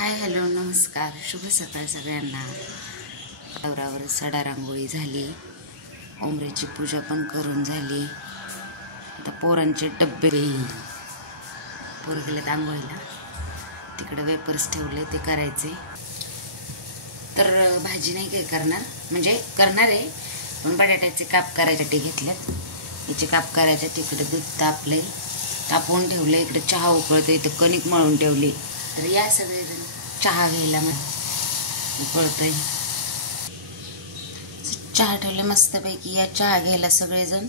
Hi hello नमस्कार शुभ सकाळ सगळ्यांना. आवरावर सडा रांगोळी झाली, उमरेची पूजा पण करून झाली. आता पोरांचे डब्बे पोरं गेलेत आंघोळीला, तिकडे वेपर्स ठेवले ते करायचे. तर भाजी नाही काय करणार, म्हणजे करणार आहे पण बटाट्याचे काप करायसाठी घेतल्यात. याचे काप करायचे, तिकडे दूध तापले, तापवून ठेवले, इकडे चहा उकळतो, इथं कणिक मळून ठेवली. तर या सगळेजण चहा घ्यायला उकळतोय. चहा ठेवले मस्तपैकी, या चहा घ्यायला सगळेजण.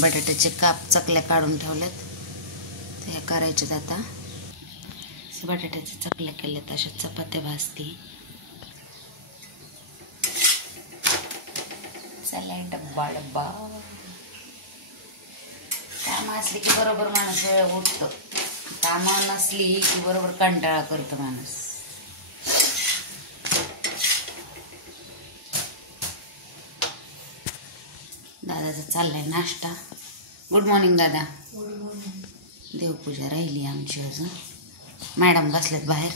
बटाट्याचे काप चकल्या काढून ठेवल्यात, तर ह्या करायच्यात. आता बटाट्याच्या चकल्या केल्यात, अशा चपात्या भाजती. चला डब्बा डब्बा. कामं असली की बरोबर माणूस वेळ उठतो, कामं नसली की बरोबर कंटाळा करतो माणूस. दादाचा चाललाय नाश्ता. गुड मॉर्निंग दादा. देवपूजा राहिली आमची अजून. मॅडम बसल्यात बाहेर.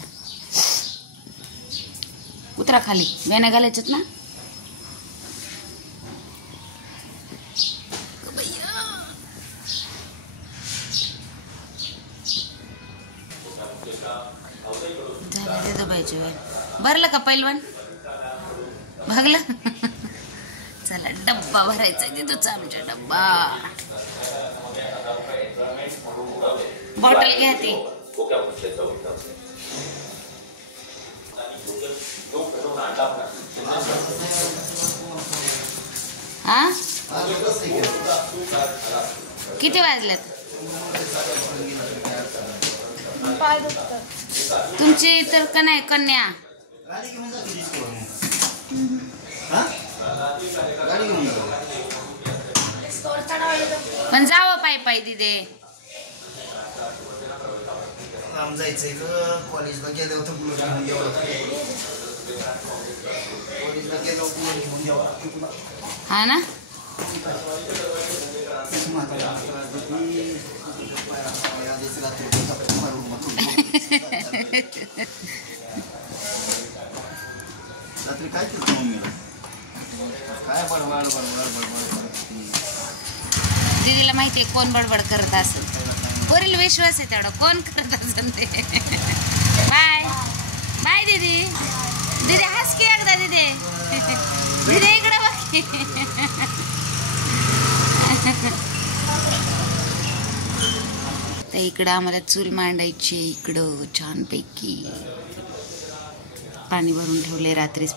उतरा खाली, वेण्या घालायच्यात ना. झाले दुबायचे वेळ. भरलं का पैलवान? भागलं. चला डब्बा भरायचा तिथंच आमच्या. डब्बा बॉटल घ्या ती. हा किती वाजल्यात तुमची? तर का नाही कन्या पण जावं पाय पाय तिथे. जायचंय ग कॉलेजला गेलं होतं, कॉलेजला गेलो घेऊन द्यावं. हा ना. रात्री काय केलं मम्मीला? काय बडबड बडबड बडबड. दीदीला माहितीये कोण बडबड करत असेल. पोरीला विश्वास आहे तेवढा, कोण करत असेल ते. बाय बाय दीदी. दीदी हस की एकदा. दीदी दीदी इकडे बघ. तर इकडं आम्हाला चूल मांडायची. इकडं छानपैकी पाणी भरून ठेवले रात्री.